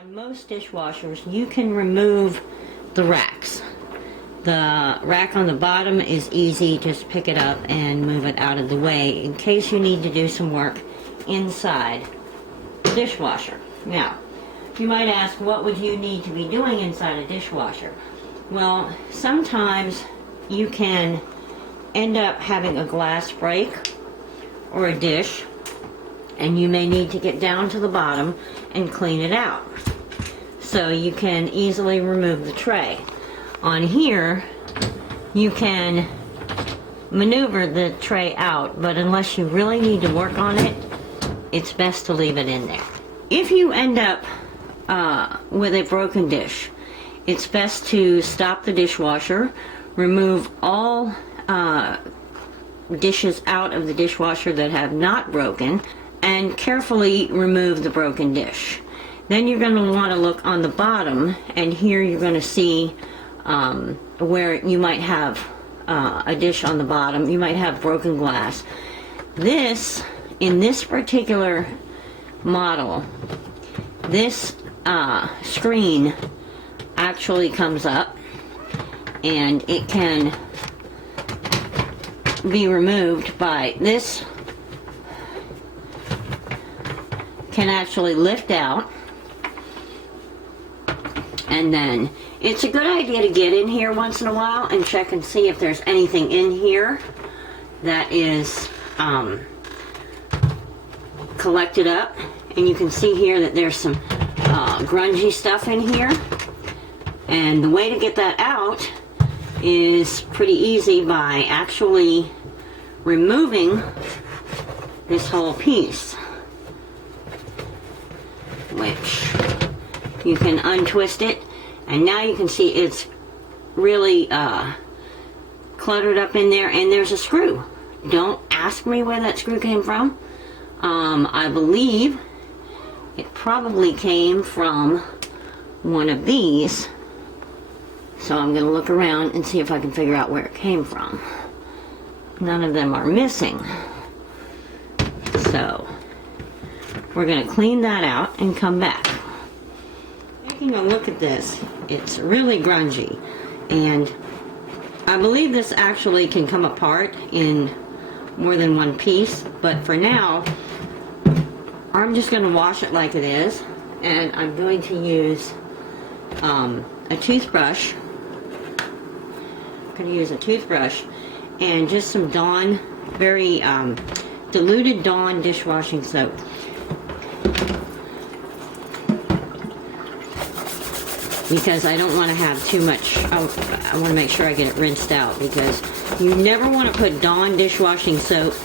On most dishwashers, you can remove the racks. The rack on the bottom is easy, just pick it up and move it out of the way in case you need to do some work inside the dishwasher. Now, you might ask, what would you need to be doing inside a dishwasher? Well, sometimes you can end up having a glass break or a dish, and you may need to get down to the bottom and clean it out. So you can easily remove the tray. On here, you can maneuver the tray out, but unless you really need to work on it, it's best to leave it in there. If you end up with a broken dish, it's best to stop the dishwasher, remove all dishes out of the dishwasher that have not broken, and carefully remove the broken dish. Then you're going to want to look on the bottom, and here you're going to see where you might have a dish on the bottom. You might have broken glass. In this particular model, this screen actually comes up, and it can be removed by this. Can actually lift out, and then it's a good idea to get in here once in a while and check and see if there's anything in here that is collected up. And you can see here that there's some grungy stuff in here, and the way to get that out is pretty easy by actually removing this whole piece, which you can untwist it, and now you can see it's really cluttered up in there, and there's a screw. Don't ask me where that screw came from. I believe it probably came from one of these, so I'm going to look around and see if I can figure out where it came from. None of them are missing, so we're going to clean that out and come back. Taking a look at this, it's really grungy, and I believe this actually can come apart in more than one piece, but for now I'm just going to wash it like it is, and I'm going to use a toothbrush. I'm going to use a toothbrush and just some Dawn, very diluted Dawn dishwashing soap. Because I don't want to have too much. I want to make sure I get it rinsed out, because you never want to put Dawn dishwashing soap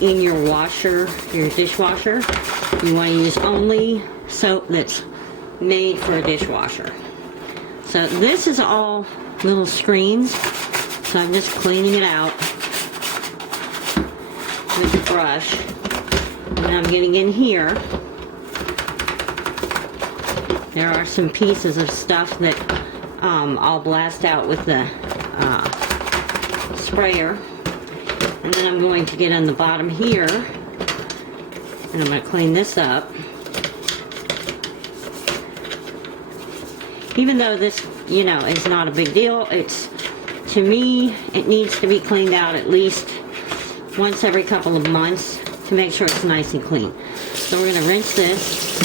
in your washer, your dishwasher. You want to use only soap that's made for a dishwasher. So this is all little screens, so I'm just cleaning it out with the brush, and I'm getting in here. There are some pieces of stuff that I'll blast out with the sprayer, and then I'm going to get on the bottom here, and I'm going to clean this up. Even though this, is not a big deal, to me, it needs to be cleaned out at least once every couple of months to make sure it's nice and clean. So we're going to rinse this.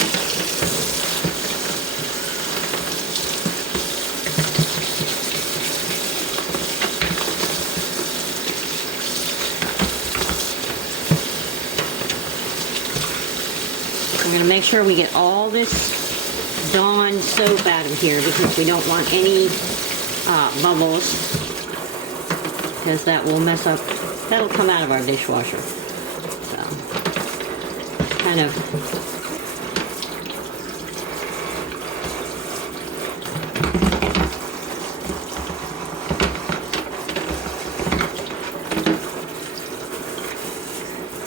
We're going to make sure we get all this Dawn soap out of here, because we don't want any bubbles, because that will mess up, that'll come out of our dishwasher. So, kind of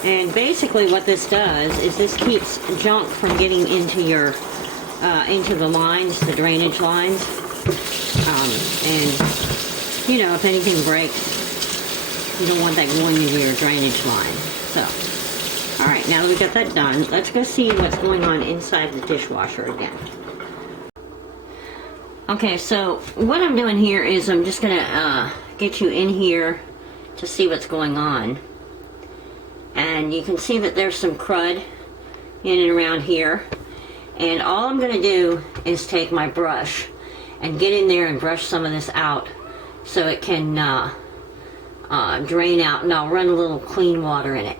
and basically what this does is this keeps junk from getting into your into the lines, the drainage lines, and if anything breaks, you don't want that going into your drainage line. So, alright, now that we got that done, let's go see what's going on inside the dishwasher again. Okay, so what I'm doing here is I'm just gonna get you in here to see what's going on. And you can see that there's some crud in and around here. And all I'm gonna do is take my brush and get in there and brush some of this out so it can drain out, and I'll run a little clean water in it.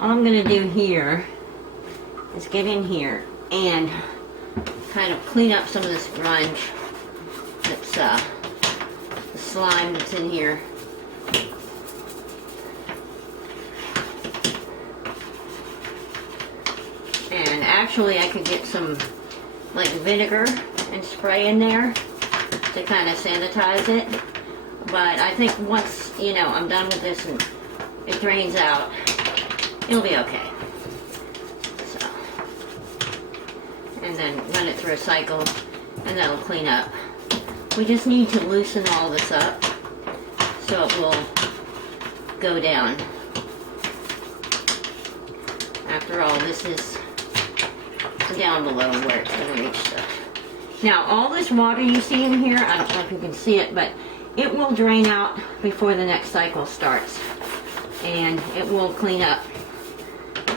All I'm gonna do here is get in here and kind of clean up some of this grunge that's the slime that's in here. And actually I could get some like vinegar and spray in there to kind of sanitize it, but I think once, you know, I'm done with this and it drains out, it'll be okay. And then run it through a cycle and that'll clean up. We just need to loosen all this up so it will go down. After all, this is down below where it's going to reach stuff. Now all this water you see in here, I don't know if you can see it, but it will drain out before the next cycle starts and it will clean up.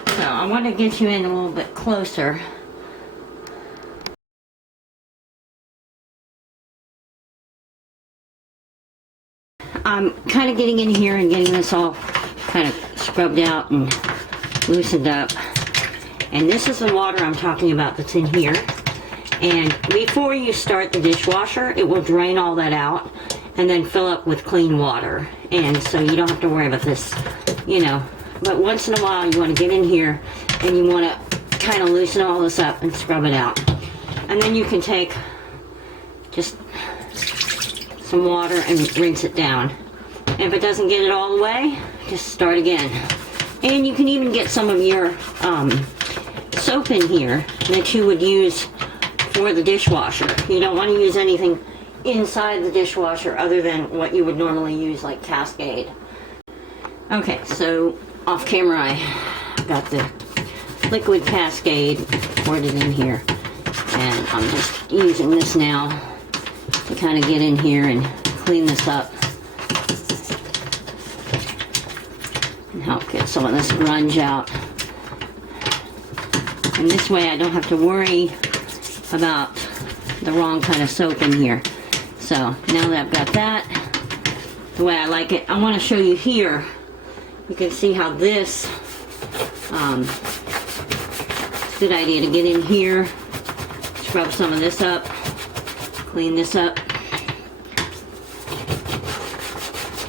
So I want to get you in a little bit closer. I'm kind of getting in here and getting this all kind of scrubbed out and loosened up. And this is the water I'm talking about that's in here. And before you start the dishwasher, it will drain all that out and then fill up with clean water. And so you don't have to worry about this, you know. But once in a while you want to get in here and you want to kind of loosen all this up and scrub it out. And then you can take just some water and rinse it down. And if it doesn't get it all the way, just start again. And you can even get some of your soap in here that you would use for the dishwasher. You don't want to use anything inside the dishwasher other than what you would normally use, like Cascade. Okay, so off camera I got the liquid Cascade, poured it in here, and I'm just using this now to kind of get in here and clean this up and help get some of this grunge out. And this way I don't have to worry about the wrong kind of soap in here. So now that I've got that the way I like it, I want to show you here. You can see how this it's a good idea to get in here, scrub some of this up, clean this up,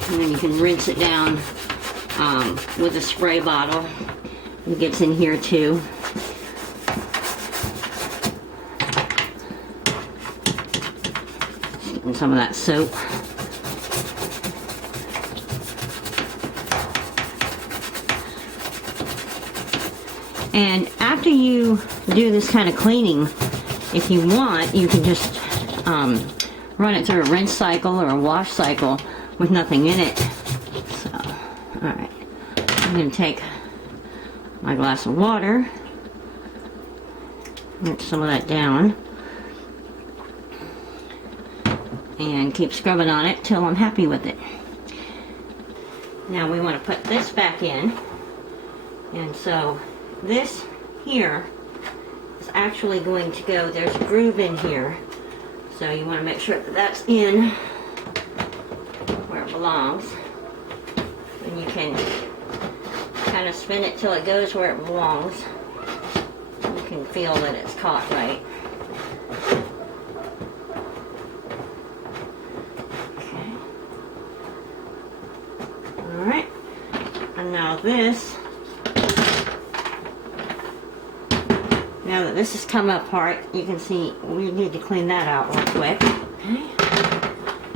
and then you can rinse it down with a spray bottle. It gets in here too. And some of that soap. And after you do this kind of cleaning, if you want, you can just run it through a rinse cycle or a wash cycle with nothing in it. So, alright. I'm going to take my glass of water, rinse some of that down, and keep scrubbing on it till I'm happy with it. Now we want to put this back in, and so this here is actually going to go, there's a groove in here, so you want to make sure that that's in where it belongs. And you can kind of spin it till it goes where it belongs. You can feel that it's caught right. Okay. Alright. And now this, now that this has come apart, you can see we need to clean that out real quick. Okay.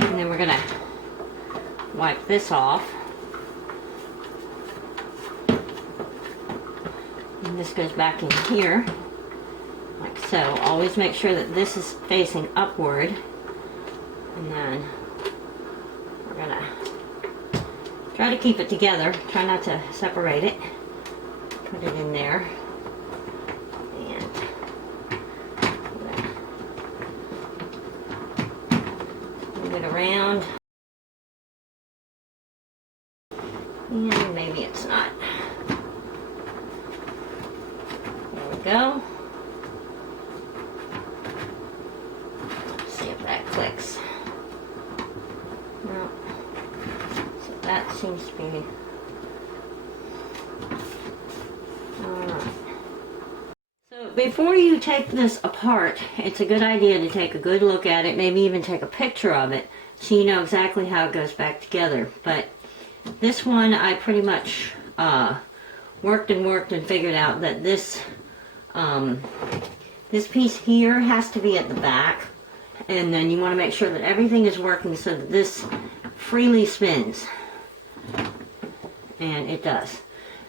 And then we're going to wipe this off. And this goes back in here, like so. Always make sure that this is facing upward. And then we're going to try to keep it together. Try not to separate it. Put it in there. go. See if that clicks. No. So that seems to be alright. So before you take this apart, it's a good idea to take a good look at it, maybe even take a picture of it, so you know exactly how it goes back together. But this one, I pretty much worked and figured out that this this piece here has to be at the back, and then you want to make sure that everything is working so that this freely spins, and it does.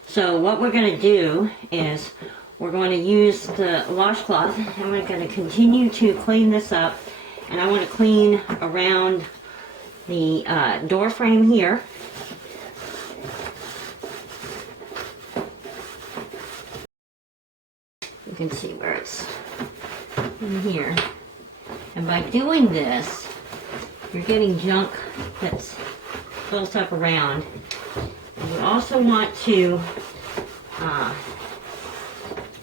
So what we're going to do is we're going to use the washcloth, and we're going to continue to clean this up, and I want to clean around the door frame here. You can see where it's in here. And by doing this, you're getting junk that's built up around. And you also want to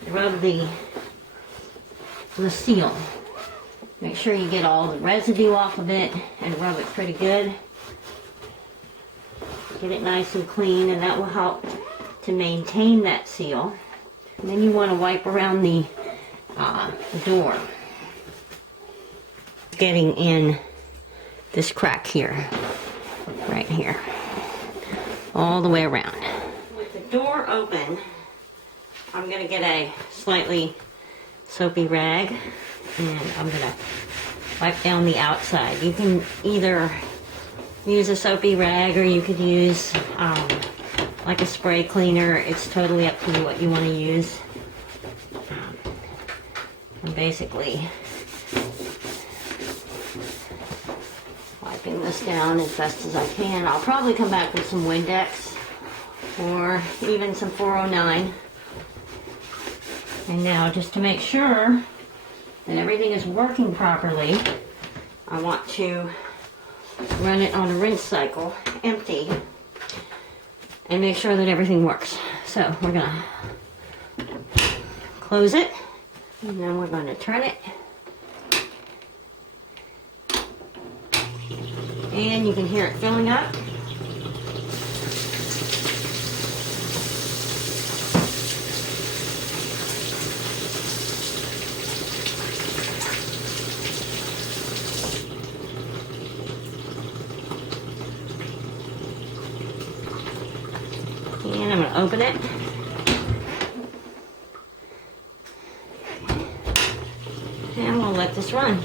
rub the seal. Make sure you get all the residue off of it and rub it pretty good. Get it nice and clean, and that will help to maintain that seal. And then you want to wipe around the door, getting in this crack here, right here, all the way around. With the door open, I'm going to get a slightly soapy rag, and I'm going to wipe down the outside. You can either use a soapy rag, or you could use like a spray cleaner. It's totally up to you what you want to use. I'm basically wiping this down as best as I can. I'll probably come back with some Windex or even some 409. And now, just to make sure that everything is working properly, I want to run it on a rinse cycle, empty, and make sure that everything works. So we're gonna close it, and then we're going to turn it, and you can hear it filling up. And I'm going to open it. And we'll let this run.